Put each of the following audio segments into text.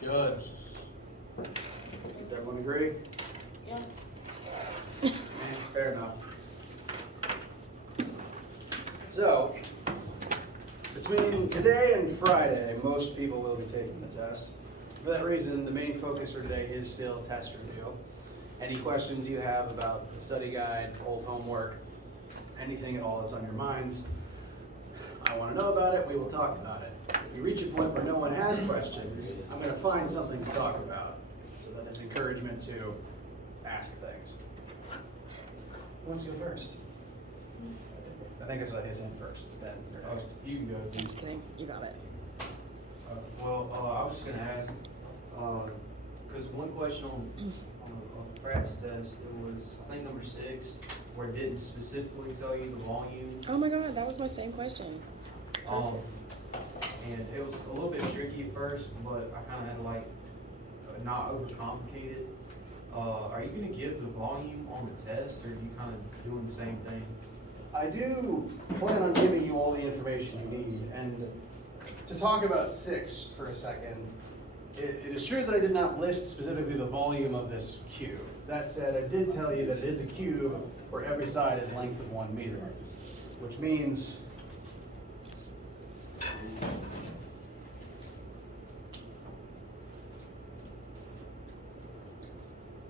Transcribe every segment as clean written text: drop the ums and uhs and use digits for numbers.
Good. Does everyone agree? Yeah. Fair enough. So, between today and Friday, most people will be taking the test. For that reason, the main focus for today is still test review. Any questions you have about the study guide, old homework, anything at all that's on your minds, I want to know about it, we will talk about it. If you reach a point where no one has questions, I'm going to find something to talk about. So that is encouragement to ask things. Who wants to go first? I think I saw his in first, then you're next. You can go. I'm just kidding. You got it. I was just gonna ask, because one question on the practice test, it was, I think number 6, where it didn't specifically tell you the volume. Oh my god, that was my same question. And it was a little bit tricky at first, but I kind of had to like not overcomplicate it. Are you gonna give the volume on the test, or are you kind of doing the same thing? I do plan on giving you all the information you need, and to talk about 6 for a second, it is true that I did not list specifically the volume of this cube. That said, I did tell you that it is a cube where every side is length of 1 meter, which means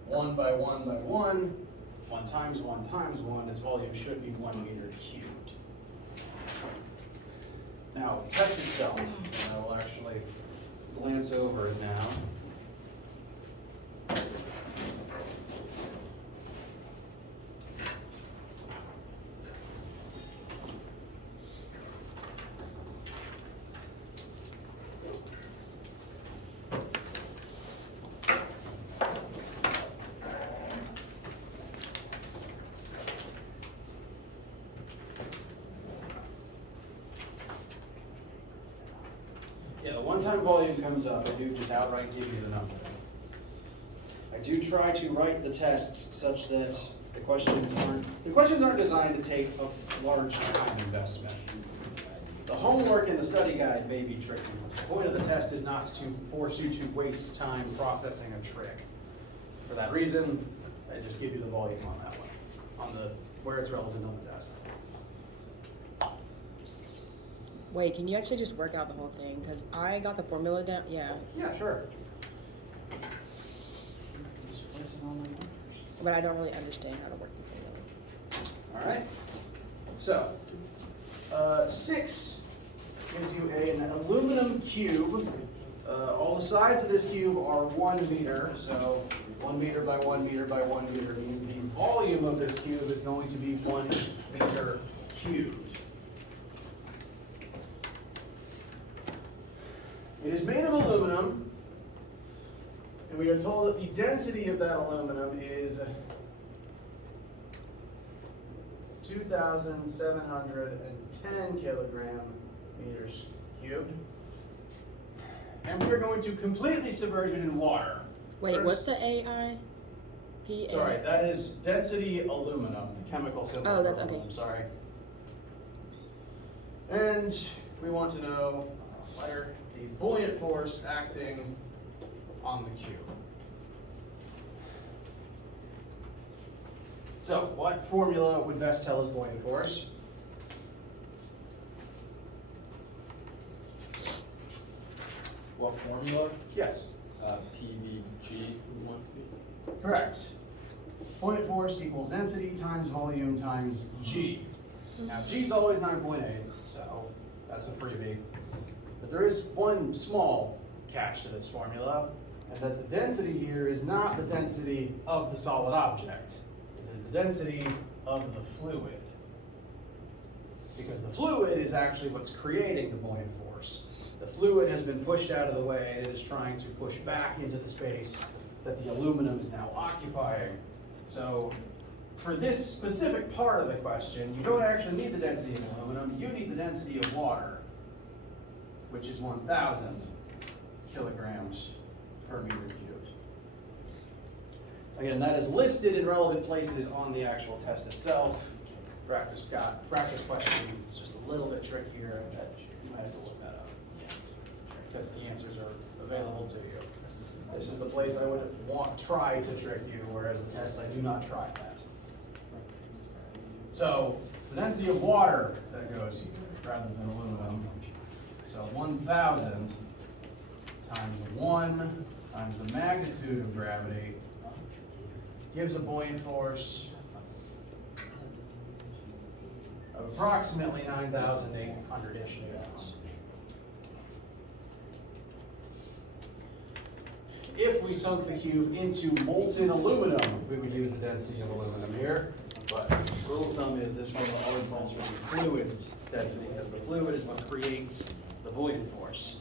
one by one by one, 1 times 1 times 1, its volume should be 1 meter cubed. Now, the test itself, I will actually glance over it now. Yeah, the one-time volume comes up, I do just outright give you the number. I do try to write the tests such that the questions aren't designed to take a large time investment. The homework in the study guide may be tricky. The point of the test is not to force you to waste time processing a trick. For that reason, I just give you the volume on that one, on the where it's relevant on the test. Wait, can you actually just work out the whole thing? Because I got the formula down. Yeah. Yeah, sure. Just place it on my markers. But I don't really understand how to work the formula. All right. So, 6 gives you an aluminum cube. All the sides of this cube are 1 meter. So 1 meter by 1 meter by 1 meter means the volume of this cube is going to be 1 meter cubed. It is made of aluminum, and we are told that the density of that aluminum is 2,710 kilogram meters cubed. And we're going to completely submerge it in water. Wait, First- what's the AI? Sorry, that is density aluminum, the chemical symbol. Oh, that's for okay. aluminum, sorry. And we want to know the buoyant force acting on the cube. So, what formula would best tell us buoyant force? What formula? Yes. PVG. Correct. Buoyant force equals density times volume times G. Now, G is always 9.8, so that's a freebie. But there is one small catch to this formula, and that the density here is not the density of the solid object. It is the density of the fluid. Because the fluid is actually what's creating the buoyant force. The fluid has been pushed out of the way, and it is trying to push back into the space that the aluminum is now occupying. So for this specific part of the question, you don't actually need the density of aluminum, you need the density of water, which is 1,000 kilograms per meter cubed. Again, that is listed in relevant places on the actual test itself. Practice question is just a little bit trickier, that you might have to look that up. because the answers are available to you. This is the place I would try to trick you, whereas the test I do not try that. So it's the density of water that goes here rather than aluminum. So 1,000 times 1 times the magnitude of gravity gives a buoyant force of approximately 9,800-ish newtons. If we sunk the cube into molten aluminum, we would use the density of aluminum here. But the rule of thumb is this formula always calls for the fluid's density, because the fluid is what creates the buoyant force.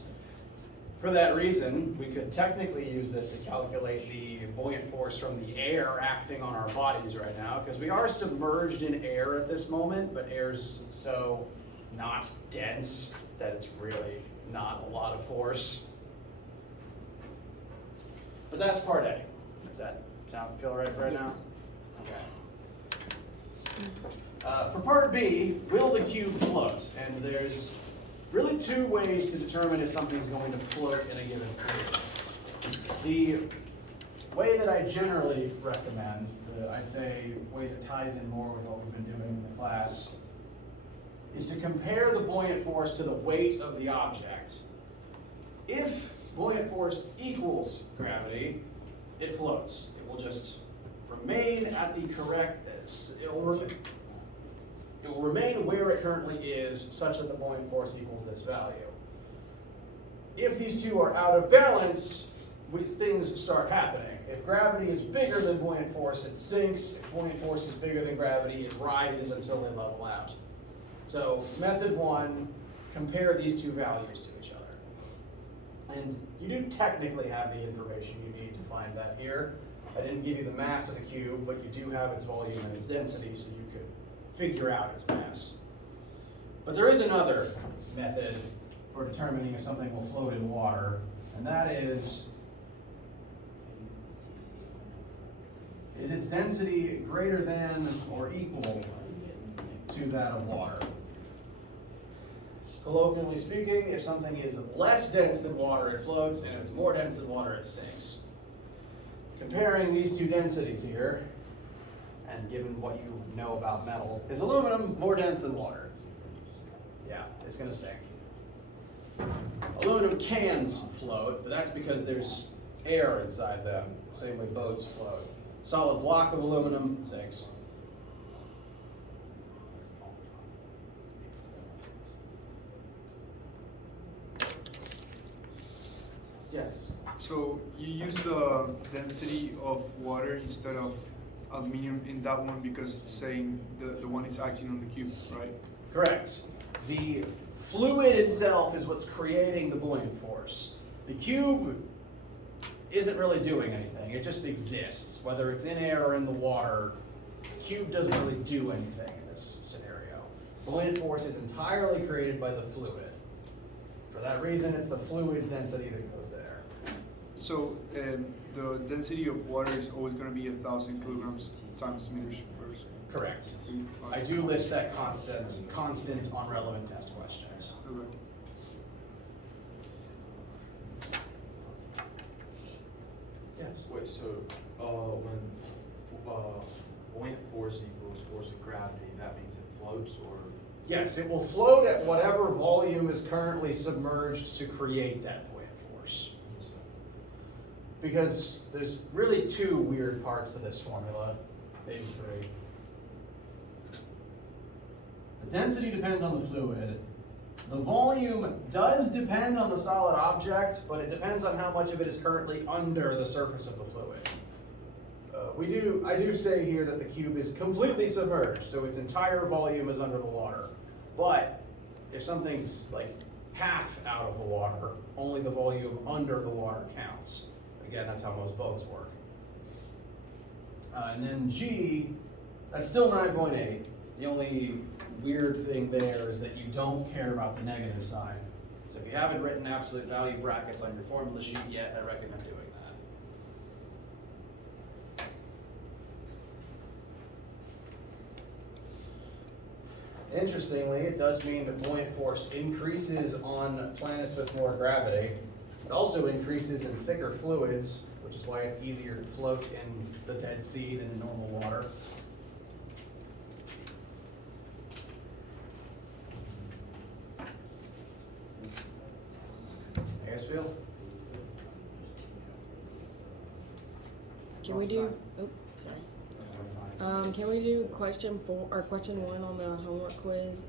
For that reason, we could technically use this to calculate the buoyant force from the air acting on our bodies right now, because we are submerged in air at this moment, but air's so not dense that it's really not a lot of force. But that's part A. Does that feel right for right now? Okay. For part B, will the cube float? And there's really two ways to determine if something's going to float in a given fluid. The way that I generally recommend, I'd say way that ties in more with what we've been doing in the class, is to compare the buoyant force to the weight of the object. If buoyant force equals gravity, it floats. It will just remain at the correct, it will remain where it currently is, such that the buoyant force equals this value. If these two are out of balance, things start happening. If gravity is bigger than buoyant force, it sinks. If buoyant force is bigger than gravity, it rises until they level out. So method one, compare these two values to each other. And you do technically have the information you need to find that here. I didn't give you the mass of the cube, but you do have its volume and its density, so you could figure out its mass. But there is another method for determining if something will float in water, and that is its density greater than or equal to that of water? Colloquially speaking, if something is less dense than water, it floats, and if it's more dense than water, it sinks. Comparing these two densities here, and given what you know about metal, is aluminum more dense than water? Yeah, it's going to sink. Aluminum cans float, but that's because there's air inside them, same way boats float. Solid block of aluminum sinks. Yes. So you use the density of water instead of aluminum in that one because it's saying the one is acting on the cube, right? Correct. The fluid itself is what's creating the buoyant force. The cube isn't really doing anything. It just exists. Whether it's in air or in the water, the cube doesn't really do anything in this scenario. Buoyant force is entirely created by the fluid. For that reason, it's the fluid's density that goes there. So the density of water is always going to be 1,000 kilograms times meters per square. Correct. I do list that constant on relevant test questions. Okay. Yes. Wait, so when buoyant force equals force of gravity, that means it floats, or? Yes, it will float at whatever volume is currently submerged to create that buoyant force. Because there's really two weird parts to this formula, maybe three. The density depends on the fluid. The volume does depend on the solid object, but it depends on how much of it is currently under the surface of the fluid. I do say here that the cube is completely submerged, so its entire volume is under the water. But if something's like half out of the water, only the volume under the water counts. Again, that's how most boats work. And then G, that's still 9.8. The only weird thing there is that you don't care about the negative sign. So if you haven't written absolute value brackets on your formula sheet yet, I recommend doing that. Interestingly, it does mean that buoyant force increases on planets with more gravity. It also increases in thicker fluids, which is why it's easier to float in the Dead Sea than in normal water. You guys feel? Can we do? Oh, sorry. Can we do question 4 or question 1 on the homework quiz?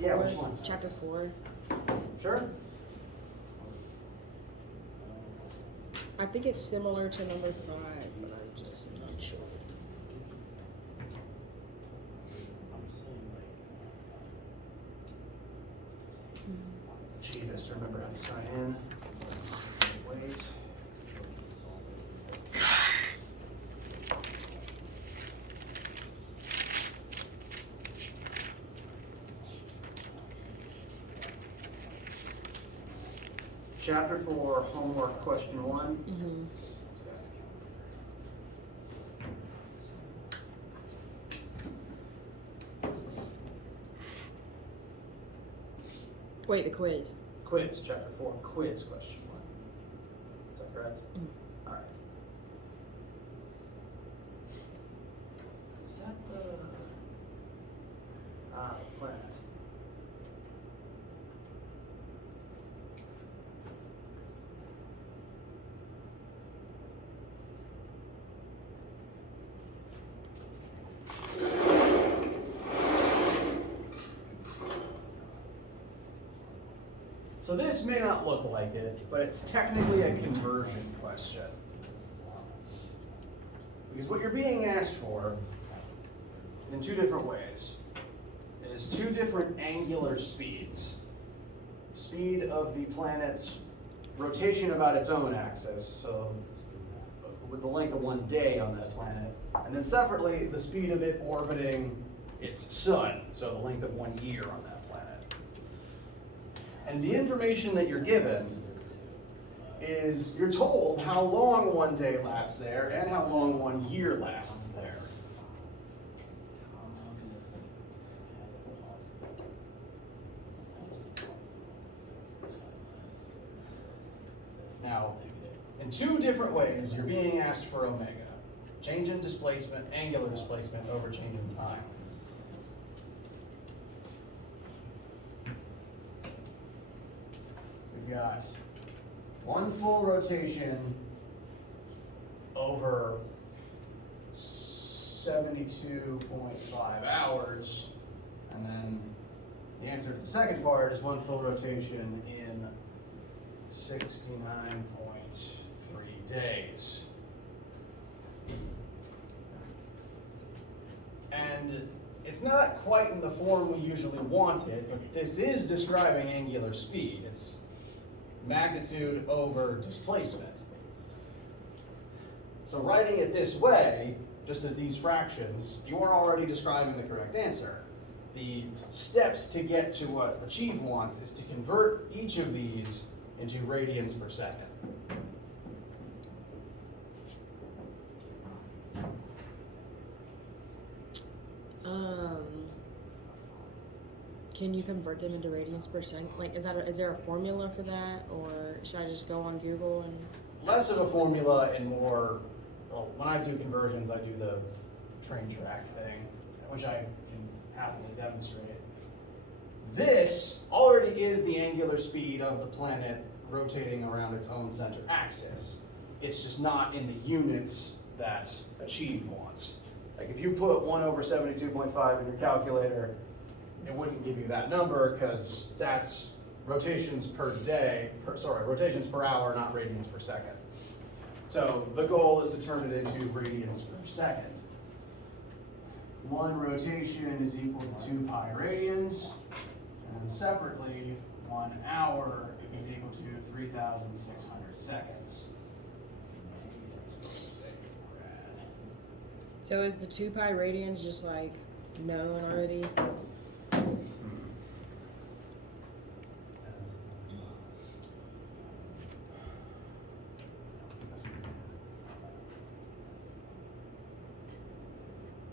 Yeah, which one? Chapter 4. Sure. I think it's similar to number 5, but I'm just not sure. Gee, best to remember how to sign in. Wait. Chapter 4, homework question 1. Mm-hmm. Wait, the quiz. Quiz, chapter 4, quiz question 1. Is that correct? Mm. All right. Is that the planet? So this may not look like it, but it's technically a conversion question. Because what you're being asked for in 2 different ways is 2 different angular speeds. Speed of the planet's rotation about its own axis, so with the length of 1 day on that planet, and then separately the speed of it orbiting its sun, so the length of 1 year on that planet. And the information that you're given is you're told how long 1 day lasts there and how long 1 year lasts there. Now, in 2 different ways, you're being asked for omega. Change in displacement, angular displacement over change in time. We've got 1 full rotation over 72.5 hours, and then the answer to the second part is 1 full rotation in 69.3 days. And it's not quite in the form we usually want it, but this is describing angular speed. It's magnitude over displacement. So writing it this way, just as these fractions, you are already describing the correct answer. The steps to get to what Achieve wants is to convert each of these into radians per second. Can you convert them into radians per second? Like, is there a formula for that, or should I just go on Google and? Less of a formula and more, well, when I do conversions, I do the train track thing, which I can happily demonstrate. This already is the angular speed of the planet rotating around its own center axis. It's just not in the units that Achieve wants. Like if you put 1 over 72.5 in your calculator, it wouldn't give you that number because that's rotations per day, rotations per hour, not radians per second. So the goal is to turn it into radians per second. 1 rotation is equal to 2 pi radians, and separately, 1 hour is equal to 3,600 seconds. It's supposed to say rad. So is the 2 pi radians just like known already?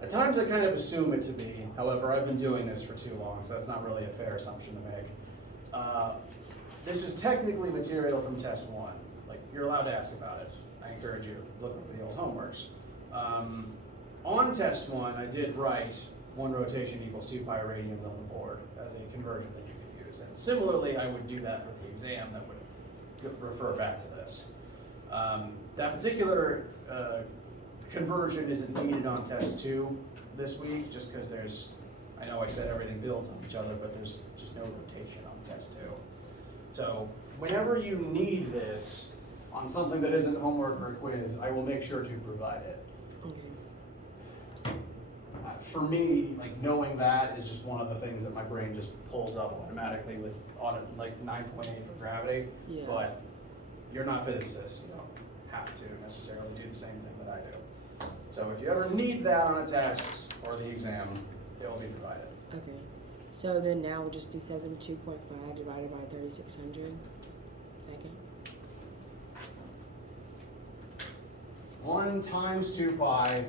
At times I kind of assume it to be, however, I've been doing this for too long, so that's not really a fair assumption to make. This is technically material from test one. Like, you're allowed to ask about it. I encourage you to look at the old homeworks. On test one, I did write 1 rotation equals 2 pi radians on the board as a conversion that you could use. And similarly, I would do that for the exam that would refer back to this. That particular conversion isn't needed on test 2 this week, just because I know I said everything builds on each other, but there's just no rotation on test 2. So whenever you need this on something that isn't homework or a quiz, I will make sure to provide it. For me, like, knowing that is just one of the things that my brain just pulls up automatically with like 9.8 for gravity. Yeah. But you're not physicists, you don't have to necessarily do the same thing that I do. So if you ever need that on a test or the exam, it will be provided. Okay. So then now will just be 72.5 divided by 3600 second. 1 times 2 pi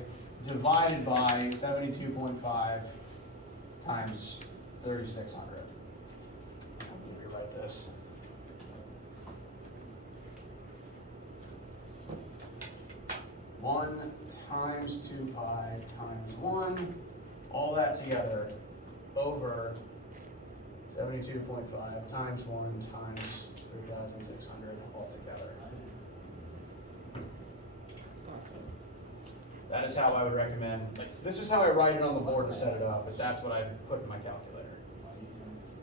divided by 72.5 times 3600. I'm going to rewrite this. One times 2 pi times 1, all that together, over 72.5 times 1 times 3,600 altogether. Awesome. That is how I would recommend, like, this is how I write it on the board to set it up, but that's what I put in my calculator.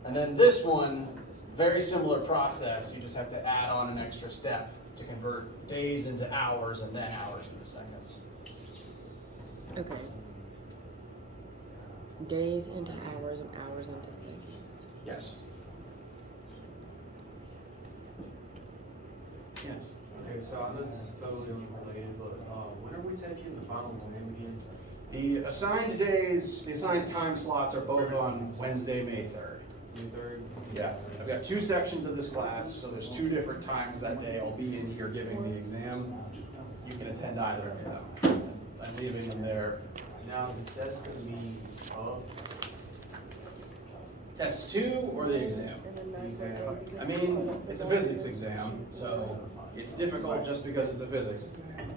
And then this one, very similar process, you just have to add on an extra step to convert days into hours and then hours into seconds. Okay. Days into hours and hours into seconds. Yes. Yes. Okay, so I know this is totally unrelated, but when are we taking the final exam again? The assigned days, the assigned time slots are both on Wednesday, May 3rd. May 3rd? Yeah, I've got 2 sections of this class, so there's 2 different times that day I'll be in here giving the exam. You can attend either of them. I'm leaving them there. Now, the test gonna be up. Test 2 or the exam? I mean, it's a physics exam, so it's difficult just because it's a physics exam.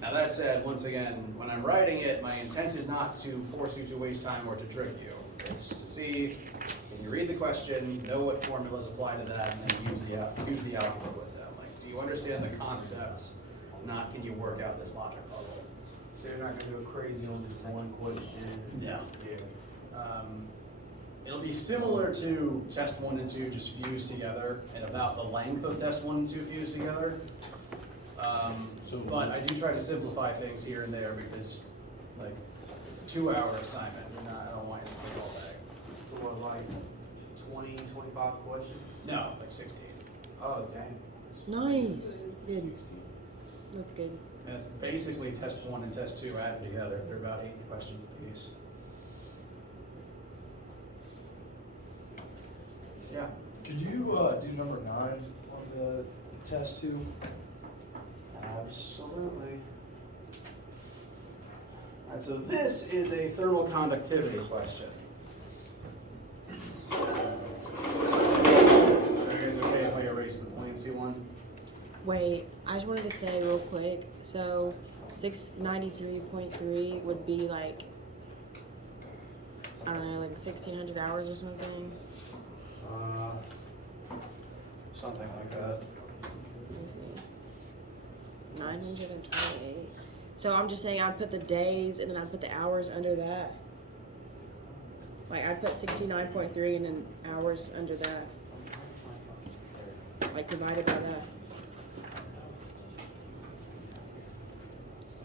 Now that said, once again, when I'm writing it, my intent is not to force you to waste time or to trick you. It's to see, can you read the question, know what formulas apply to that, and then use the algebra with them. Like, do you understand the concepts? Not, can you work out this logic puzzle? So you're not gonna go crazy on this one question? No. Yeah. It'll be similar to test 1 and 2 just fused together, and about the length of test 1 and 2 fused together. But I do try to simplify things here and there because, like, it's a 2-hour assignment, and I don't want you to take all day. So what, like 20, 25 questions? No, like 16. Oh, dang. Nice. Good. That's good. And it's basically test 1 and test 2 added together. They're about 8 questions apiece. Yeah. Could you do number 9 on the test 2? Absolutely. All right, so this is a thermal conductivity question. Are you guys okay if I erase the buoyancy one? Wait, I just wanted to say real quick. So 693.3 would be like, I don't know, like 1,600 hours or something. Something like that. Let me see. 928. So I'm just saying I'd put the days and then I'd put the hours under that. Like I'd put 69.3 and then hours under that. Like divided by that.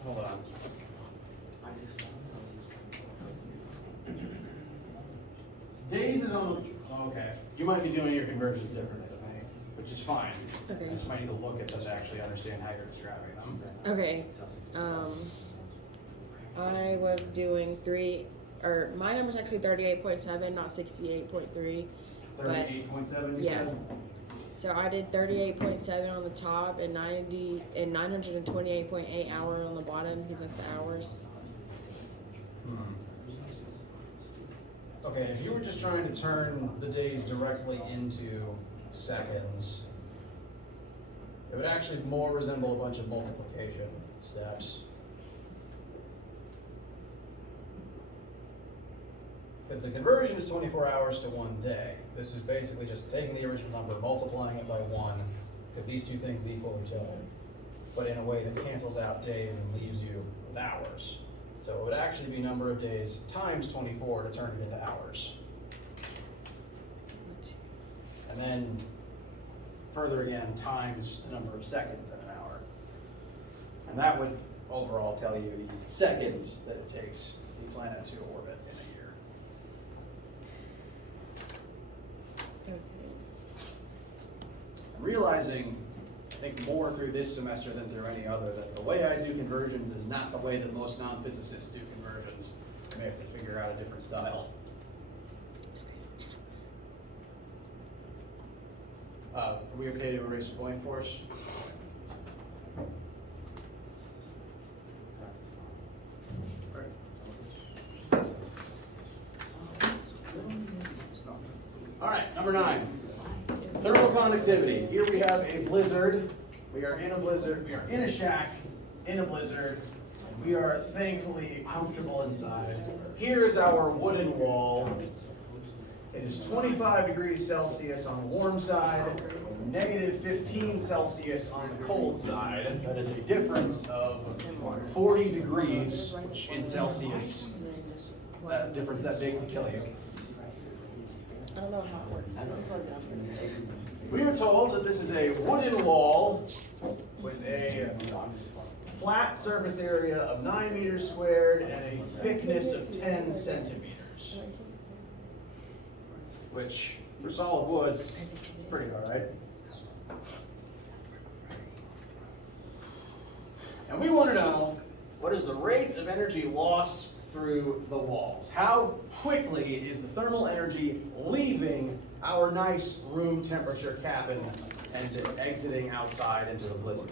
Hold on. Days is on. Okay. You might be doing your conversions differently than me, which is fine. Okay. You just might need to look at them to actually understand how you're describing them. Okay. I was doing my number's actually 38.7, not 68.3. 38.7. Yeah. So I did 38.7 on the top and 928.8 hours on the bottom because that's the hours. Okay, if you were just trying to turn the days directly into seconds, it would actually more resemble a bunch of multiplication steps. Because the conversion is 24 hours to 1 day. This is basically just taking the original number, multiplying it by 1, because these two things equal each other, but in a way that cancels out days and leaves you with hours. So it would actually be number of days times 24 to turn it into hours. And then further again, times the number of seconds in an hour. And that would overall tell you the seconds that it takes the planet to orbit in a year. I'm realizing, I think more through this semester than through any other, that the way I do conversions is not the way that most non-physicists do conversions. I may have to figure out a different style. Are we okay to erase a blank for us? All right, number 9. Thermal conductivity. Here we have a blizzard. We are in a blizzard. We are in a shack, in a blizzard. And we are thankfully comfortable inside. Here is our wooden wall. It is 25 degrees Celsius on the warm side, negative 15 Celsius on the cold side. That is a difference of 40 degrees, which in Celsius, that difference that big would kill you. I don't know how it works. We are told that this is a wooden wall with a flat surface area of 9 meters squared and a thickness of 10 centimeters. Which, for solid wood, is pretty all right. And we want to know, what is the rates of energy lost through the walls? How quickly is the thermal energy leaving our nice room temperature cabin and exiting outside into the blizzard?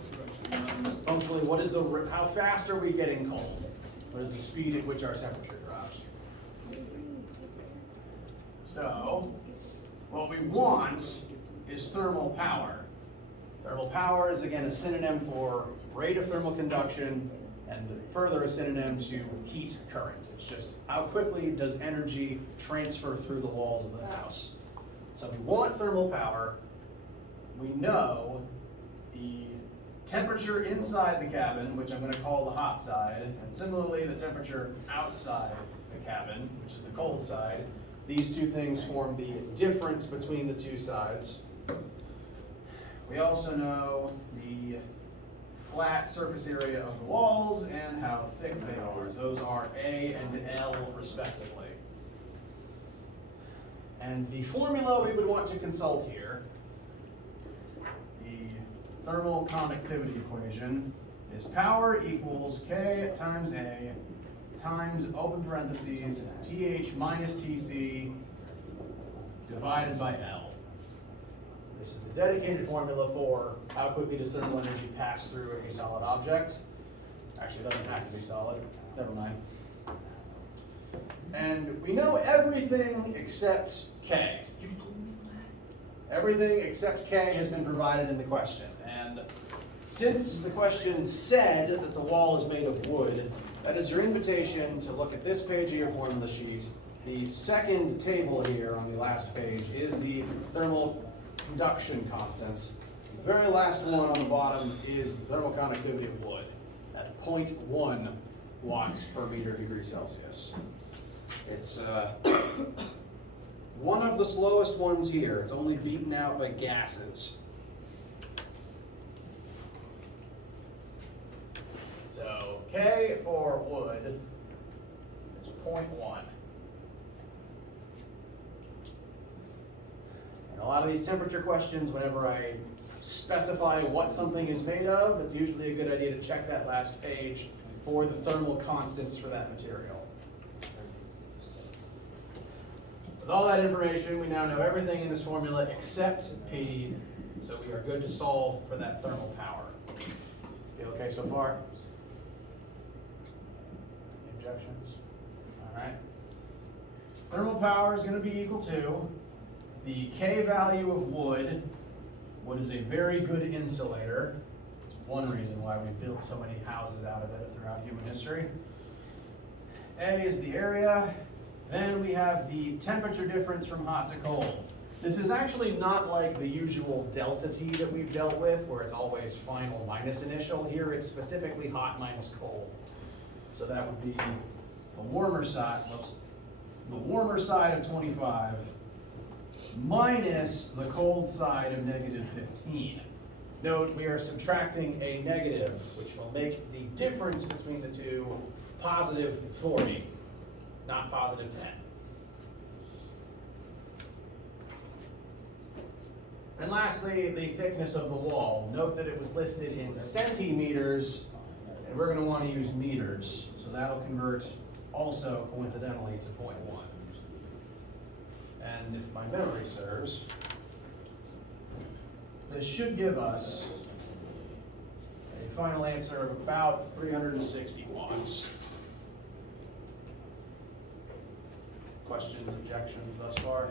Functionally, what is how fast are we getting cold? What is the speed at which our temperature drops? So, what we want is thermal power. Thermal power is again a synonym for rate of thermal conduction, and further a synonym to heat current. It's just how quickly does energy transfer through the walls of the house. So we want thermal power. We know the temperature inside the cabin, which I'm going to call the hot side, and similarly the temperature outside the cabin, which is the cold side. These two things form the difference between the two sides. We also know the flat surface area of the walls and how thick they are. Those are A and L respectively. And the formula we would want to consult here, the thermal conductivity equation, is power equals K times A times, open parentheses, TH minus TC divided by L. This is the dedicated formula for how quickly does thermal energy pass through a solid object. Actually, it doesn't have to be solid. Never mind. And we know everything except K. Everything except K has been provided in the question. And since the question said that the wall is made of wood, that is your invitation to look at this page of your formula sheet. The second table here on the last page is the thermal conduction constants. The very last one on the bottom is the thermal conductivity of wood at 0.1 watts per meter degree Celsius. It's one of the slowest ones here. It's only beaten out by gases. So K for wood is 0.1. And a lot of these temperature questions, whenever I specify what something is made of, it's usually a good idea to check that last page for the thermal constants for that material. With all that information, we now know everything in this formula except P, so we are good to solve for that thermal power. Feel okay so far? Any objections? All right. Thermal power is going to be equal to the K value of wood. Wood is a very good insulator. It's one reason why we built so many houses out of it throughout human history. A is the area. Then we have the temperature difference from hot to cold. This is actually not like the usual delta T that we've dealt with, where it's always final minus initial. Here it's specifically hot minus cold. So that would be the warmer side, of 25 minus the cold side of negative 15. Note we are subtracting a negative, which will make the difference between the two positive 40, not positive 10. And lastly, the thickness of the wall. Note that it was listed in centimeters, and we're going to want to use meters. So that'll convert also coincidentally to 0.1. And if my memory serves, this should give us a final answer of about 360 watts. Questions, objections thus far?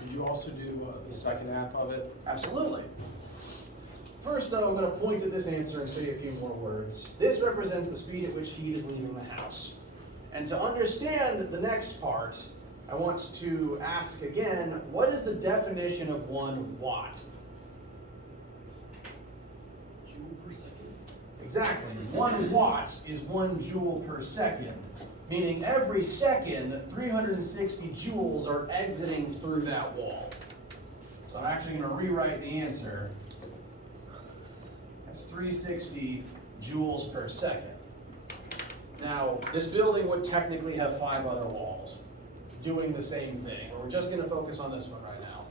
Did you also do the second half of it? Absolutely. First, though, I'm going to point at this answer and say a few more words. This represents the speed at which heat is leaving the house. And to understand the next part, I want to ask again, what is the definition of 1 watt? Joule per second. Exactly. 1 watt is 1 joule per second, meaning every second, 360 joules are exiting through that wall. So I'm actually going to rewrite the answer as 360 joules per second. Now, this building would technically have 5 other walls doing the same thing, but we're just going to focus on this one right now.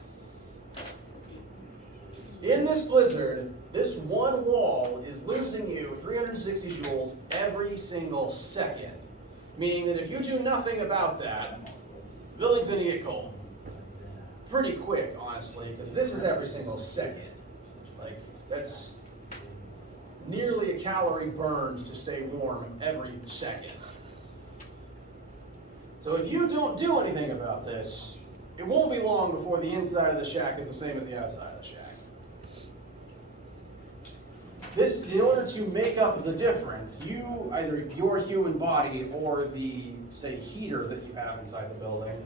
In this blizzard, this one wall is losing you 360 joules every single second, meaning that if you do nothing about that, the building's going to get cold. Pretty quick, honestly, because this is every single second. Like, that's nearly a calorie burned to stay warm every second. So if you don't do anything about this, it won't be long before the inside of the shack is the same as the outside of the shack. This, in order to make up the difference, you, either your human body or the, say, heater that you have inside the building,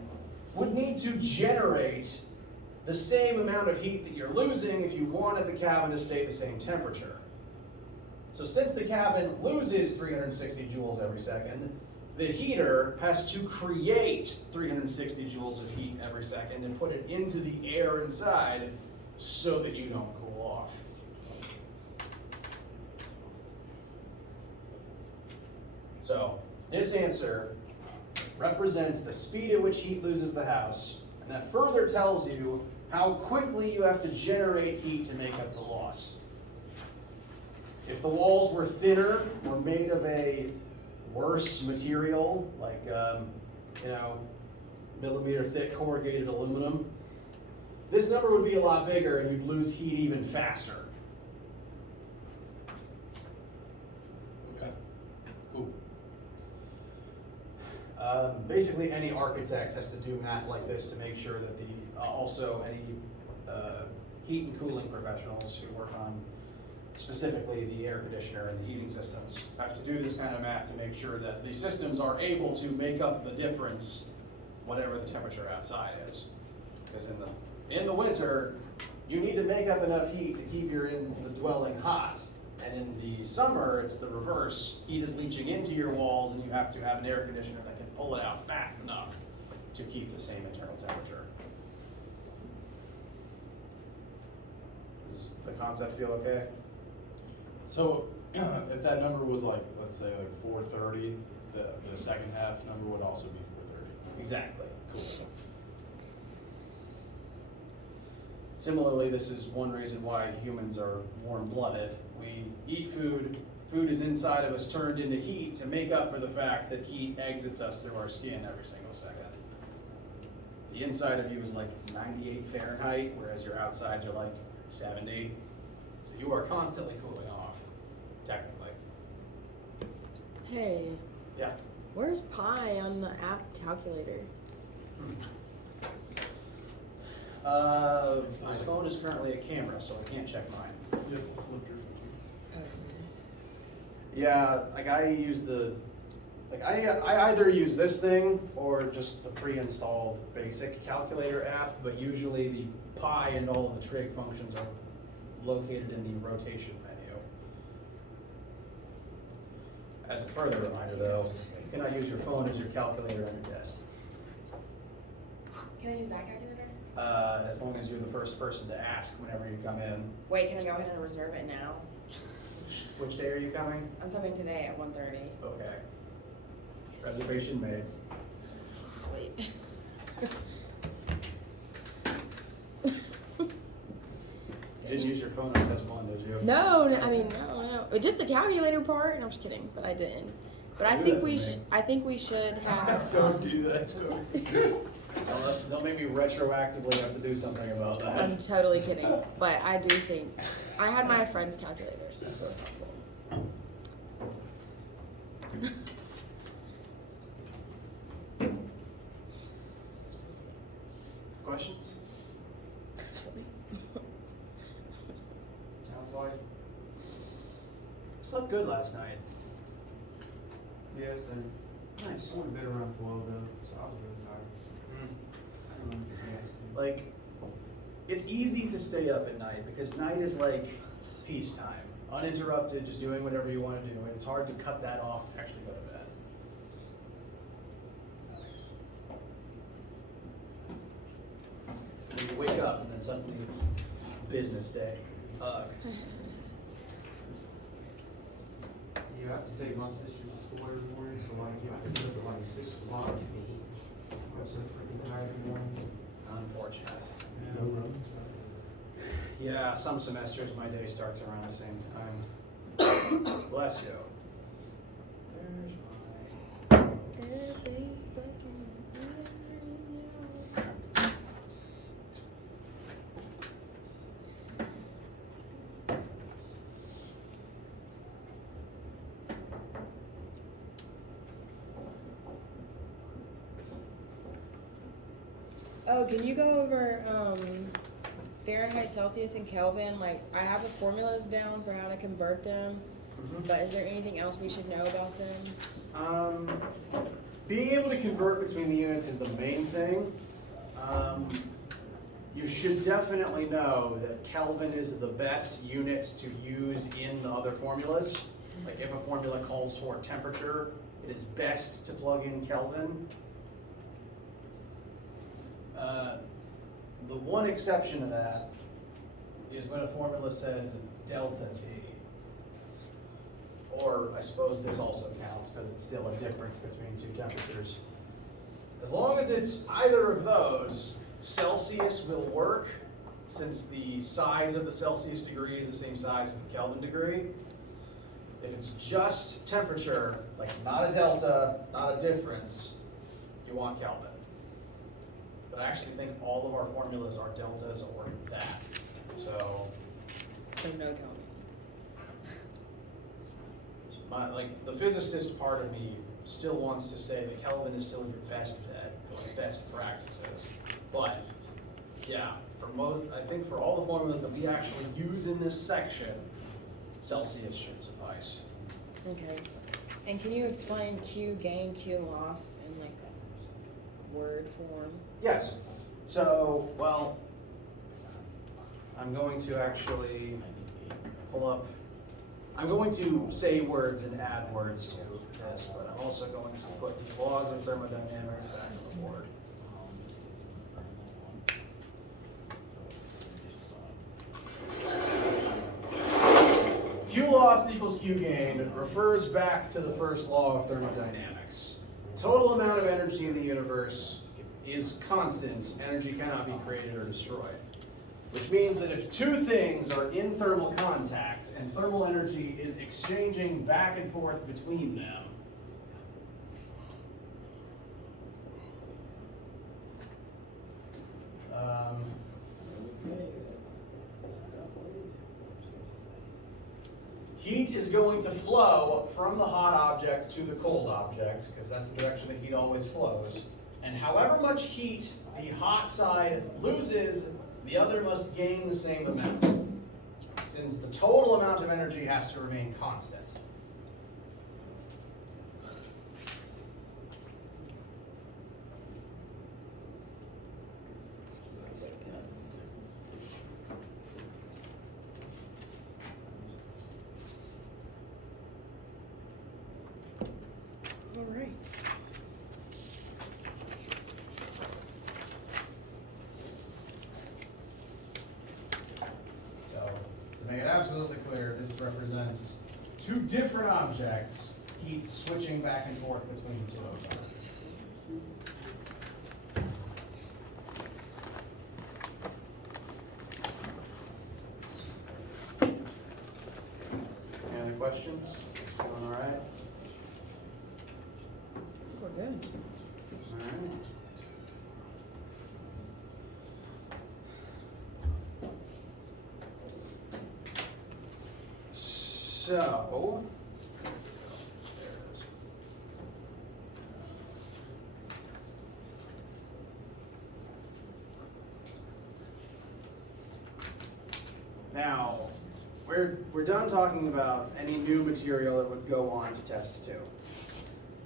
would need to generate the same amount of heat that you're losing if you wanted the cabin to stay the same temperature. So since the cabin loses 360 joules every second, the heater has to create 360 joules of heat every second and put it into the air inside so that you don't cool off. So this answer represents the speed at which heat loses the house, and that further tells you how quickly you have to generate heat to make up the loss. If the walls were thinner or made of a worse material, like millimeter thick corrugated aluminum, this number would be a lot bigger and you'd lose heat even faster. Okay. Cool. Basically, any architect has to do math like this to make sure that also any heat and cooling professionals who work on specifically the air conditioner and the heating systems have to do this kind of math to make sure that the systems are able to make up the difference, whatever the temperature outside is. Because in the winter, you need to make up enough heat to keep your the dwelling hot. And in the summer, it's the reverse. Heat is leaching into your walls, and you have to have an air conditioner that can pull it out fast enough to keep the same internal temperature. Does the concept feel okay? So if that number was like, let's say like 430, the second half number would also be 430. Exactly. Cool. Similarly, this is one reason why humans are warm-blooded. We eat food, food is inside of us turned into heat to make up for the fact that heat exits us through our skin every single second. The inside of you is like 98 Fahrenheit, whereas your outsides are like 70. So you are constantly cooling off, technically. Hey, Yeah. where's pi on the app calculator? My phone is currently a camera, so I can't check mine. You have to flip your Yeah, like I use I either use this thing or just the pre-installed basic calculator app, but usually the pi and all of the trig functions are located in the rotation menu. As a further reminder though, you cannot use your phone as your calculator on your desk. Can I use that calculator? As long as you're the first person to ask whenever you come in. Wait, can I go ahead and reserve it now? Which day are you coming? I'm coming today at 1:30. Okay. Reservation made. Sweet. You didn't use your phone on test one, did you? No, no. Just the calculator part. No, I'm just kidding, but I didn't. But I Do think that we to me. I think we should have. Don't do that to me. Don't make me retroactively have to do something about that. I'm totally kidding, but I do think I had my friend's calculator, so that was helpful. Questions? That's funny. Sounds like, Slept good last night. yes, and Nice. I went to bed around 12 though, so I was really tired. I don't know if you asked me. Like, it's easy to stay up at night because night is like peacetime. Uninterrupted, just doing whatever you want to do. And it's hard to cut that off to actually go to bed. And you wake up and then suddenly it's business day. Ugh. Yeah, I have to take my sister to school every morning, so like, I have to get up at like 6 o'clock. I'm so freaking tired in the morning. Unfortunate. Yeah. Yeah, some semesters my day starts around the same time. Bless you. Where's my... Every second, Oh, can you go over Fahrenheit, Celsius, and Kelvin? Like, I have the formulas down for how to convert them, but is there anything else we should know about them? Being able to convert between the units is the main thing. You should definitely know that Kelvin is the best unit to use in the other formulas. Like if a formula calls for temperature, it is best to plug in Kelvin. The one exception to that is when a formula says delta T. Or I suppose this also counts because it's still a difference between two temperatures. As long as it's either of those, Celsius will work since the size of the Celsius degree is the same size as the Kelvin degree. If it's just temperature, like not a delta, not a difference, you want Kelvin. But I actually think all of our formulas are deltas or that. So, No Kelvin. like the physicist part of me still wants to say that Kelvin is still your best bet for like best practices. But yeah, I think for all the formulas that we actually use in this section, Celsius should suffice. Okay. And can you explain Q gain, Q loss in like a word form? Yes. So, well, I'm going to actually pull up. I'm going to say words and add words to this, but I'm also going to put the laws of thermodynamics back on the board. Q lost equals Q gained refers back to the first law of thermodynamics. Total amount of energy in the universe is constant. Energy cannot be created or destroyed. Which means that if two things are in thermal contact and thermal energy is exchanging back and forth between them, heat is going to flow from the hot object to the cold object, because that's the direction that heat always flows. And however much heat the hot side loses, the other must gain the same amount, since the total amount of energy has to remain constant. All right. So, to make it absolutely clear, this represents two different objects, heat switching back and forth between the two of them. Any other questions? Going all right? We're good. All right. So, there it is. Now, we're done talking about any new material that would go on to test 2.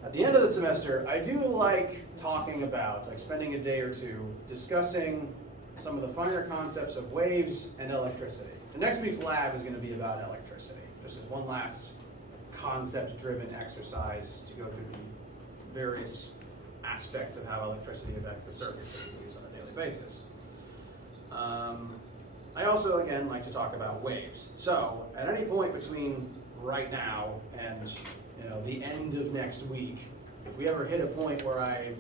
At the end of the semester, I do like talking about, like spending a day or two, discussing some of the finer concepts of waves and electricity. The next week's lab is going to be about electricity, just as one last concept-driven exercise to go through the various aspects of how electricity affects the circuits that we use on a daily basis. I also, again, like to talk about waves. So, at any point between right now and the end of next week, if we ever hit a point where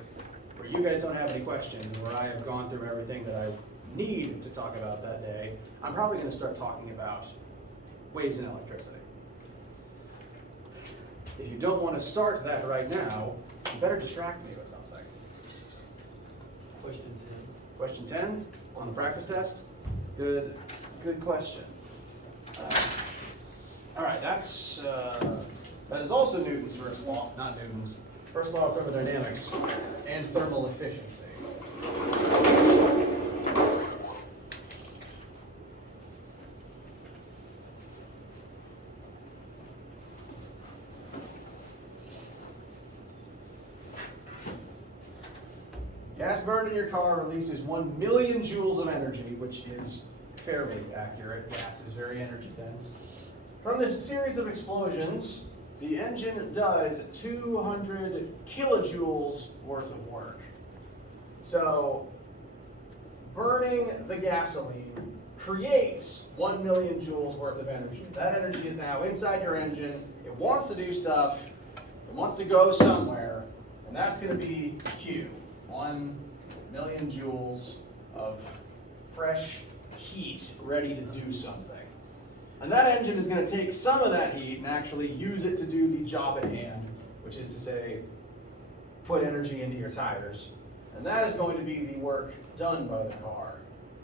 you guys don't have any questions and where I have gone through everything that I need to talk about that day, I'm probably going to start talking about waves and electricity. If you don't want to start that right now, you better distract me with something. Question 10. Question 10 on the practice test? Good question. All right, that is also Newton's first law, not Newton's, first law of thermodynamics and thermal efficiency. Gas burned in your car releases 1 million joules of energy, which is fairly accurate. Gas is very energy dense. From this series of explosions, the engine does 200 kilojoules worth of work. So, burning the gasoline creates 1 million joules worth of energy. That energy is now inside your engine. It wants to do stuff. It wants to go somewhere. And that's going to be Q. 1 million joules of fresh heat ready to do something. And that engine is going to take some of that heat and actually use it to do the job at hand, which is to say, put energy into your tires. And that is going to be the work done by the car.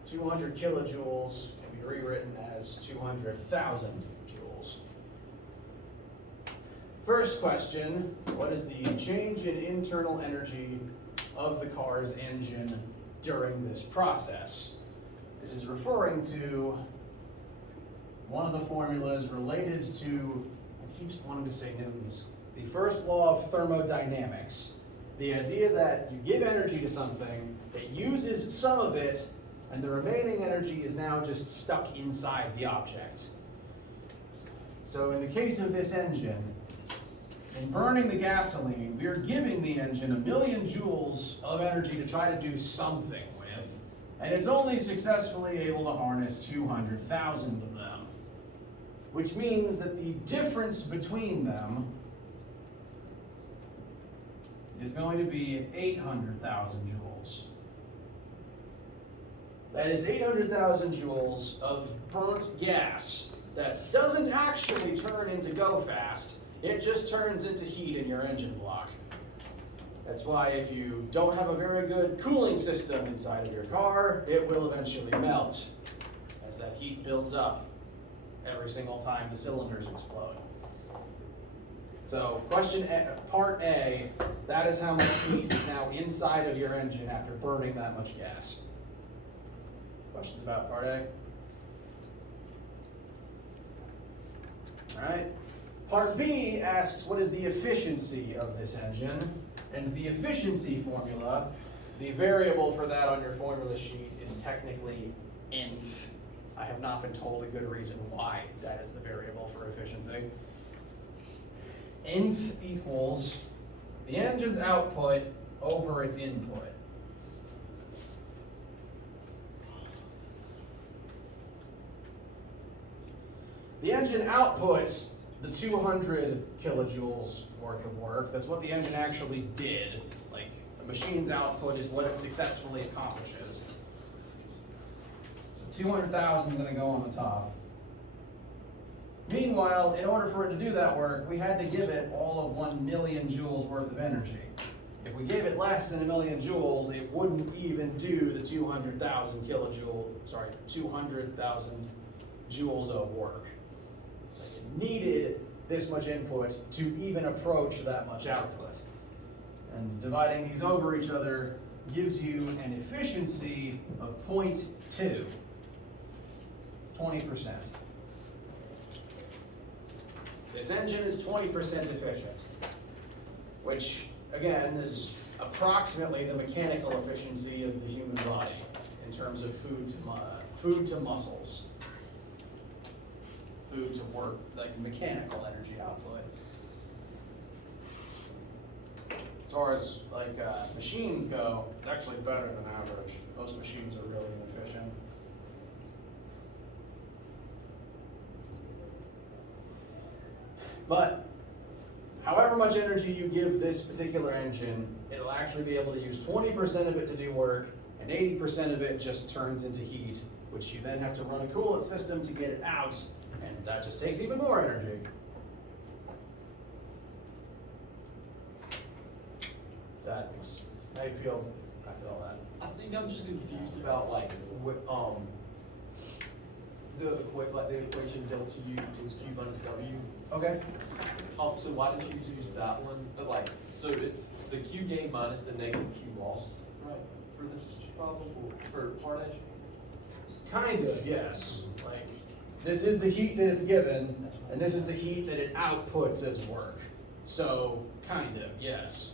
200 kilojoules can be rewritten as 200,000 joules. First question, what is the change in internal energy of the car's engine during this process? This is referring to one of the formulas related to, I keep wanting to say Newton's, the first law of thermodynamics. The idea that you give energy to something, it uses some of it, and the remaining energy is now just stuck inside the object. So in the case of this engine, in burning the gasoline, we are giving the engine 1 million joules of energy to try to do something with, and it's only successfully able to harness 200,000 of them, which means that the difference between them is going to be 800,000 joules. That is 800,000 joules of burnt gas that doesn't actually turn into go fast. It just turns into heat in your engine block. That's why if you don't have a very good cooling system inside of your car, it will eventually melt as that heat builds up. every single time the cylinders explode. So part A, that is how much heat is now inside of your engine after burning that much gas. Questions about part A? All right. Part B asks, what is the efficiency of this engine? And the efficiency formula, the variable for that on your formula sheet is technically inf. I have not been told a good reason why that is the variable for efficiency. Inf equals the engine's output over its input. The engine output the 200 kilojoules worth of work. That's what the engine actually did. Like, the machine's output is what it successfully accomplishes. So 200,000 is going to go on the top. Meanwhile, in order for it to do that work, we had to give it all of 1 million joules worth of energy. If we gave it less than 1 million joules, it wouldn't even do the 200,000 joules of work. It needed this much input to even approach that much output. And dividing these over each other gives you an efficiency of 0.2, 20%. This engine is 20% efficient, which again is approximately the mechanical efficiency of the human body in terms of food to muscles, food to work, like mechanical energy output. As far as like machines go, it's actually better than average. Most machines are really inefficient. But however much energy you give this particular engine, it'll actually be able to use 20% of it to do work, and 80% of it just turns into heat, which you then have to run a coolant system to get it out, and that just takes even more energy. How do you feel after all that? I think I'm just confused about like the equation delta U equals Q minus W. Okay. So why did you use that one? But like, so it's the Q gain minus the negative Q lost, right? For this problem, for part A? Kind of, yes. Like, this is the heat that it's given, and this is the heat that it outputs as work. So, kind of, yes.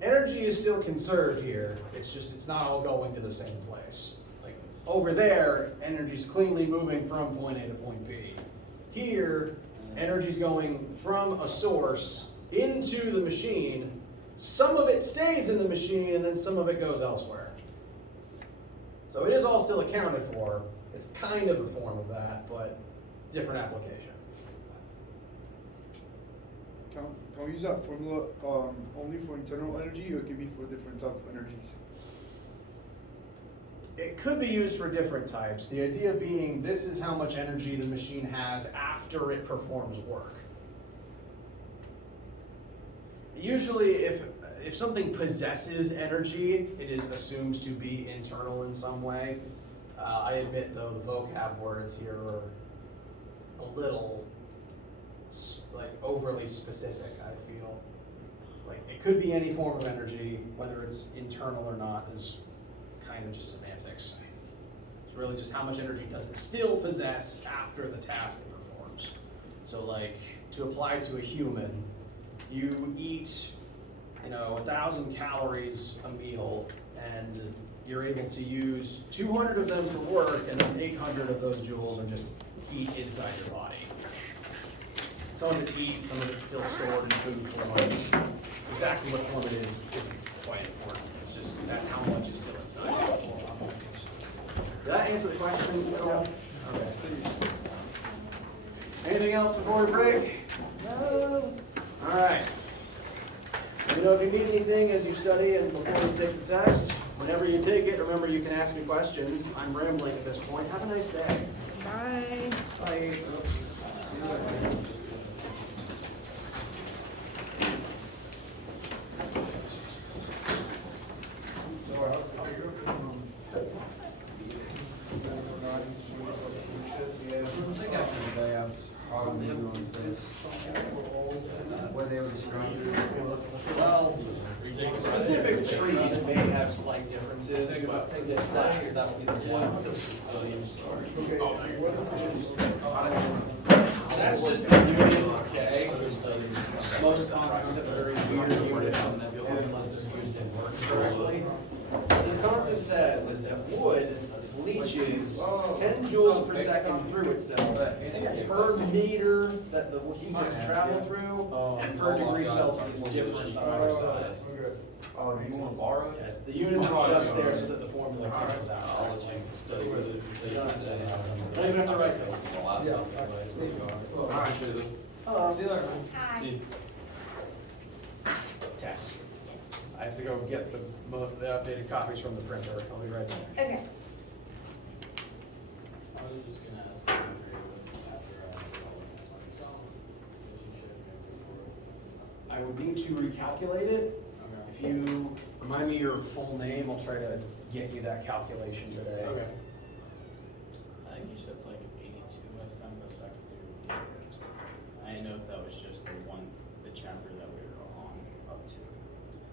Energy is still conserved here. It's just, it's not all going to the same place. Like, over there, energy's cleanly moving from point A to point B. Here, energy's going from a source into the machine. Some of it stays in the machine, and then some of it goes elsewhere. So it is all still accounted for. It's kind of a form of that, but different application. Can we use that formula only for internal energy, or it can be for different type of energies? It could be used for different types. The idea being this is how much energy the machine has after it performs work. Usually if something possesses energy, it is assumed to be internal in some way. I admit though the vocab words here are a little like overly specific, I feel. Like it could be any form of energy, whether it's internal or not is kind of just semantics. It's really just how much energy does it still possess after the task it performs. So like to apply to a human, you eat 1,000 calories a meal, and you're able to use 200 of them for work, and then 800 of those joules are just heat inside your body. Some of it's heat, some of it's still stored in food form. Exactly what form it is isn't quite important. It's just that's how much is still inside. Did that answer the question at all? Okay. Anything else before we break? No. All right. Let me know if you need anything as you study and before you take the test. Whenever you take it, remember you can ask me questions. I'm rambling at this point. Have a nice day. Bye. Bye. So, are you Where they were describing. Well, specific trees may have slight differences, but for this class, that'll be the one. That's just the unit, okay? Most constants have very weird units and that unless they're used in work correctly. What this constant says is that wood leaches 10 joules per second through itself per meter that the heat has traveled through and per degree Celsius difference on either side. Oh, do you wanna borrow it? The units are just there so that the formula cancels out. I'll let you study with it. You don't even have to write code. Alright. See you later, man. Hi. See you. Test. I have to go get the updated copies from the printer. I'll be right back. Okay. I was just gonna ask if you agree with this after I would need to recalculate it. If you remind me your full name, I'll try to get you that calculation today. Okay. I think you said like 82 last time, but I could do. I didn't know if that was just the chapter that we were on up to.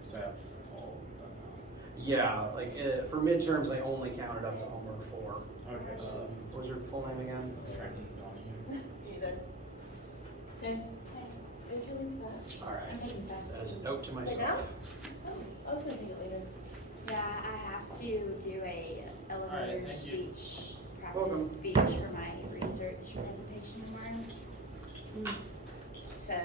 Cause I have all done now. Yeah, like for midterms, I only counted up to homework 4. Okay, so. What was your full name again? Trenton Donahue. Either. Good. All right. I'm taking tests. As a note to Right myself. now? Oh, I was gonna take it later. Yeah, I have to do a elevator thank you. speech, Welcome. practice speech for my research presentation tomorrow. So,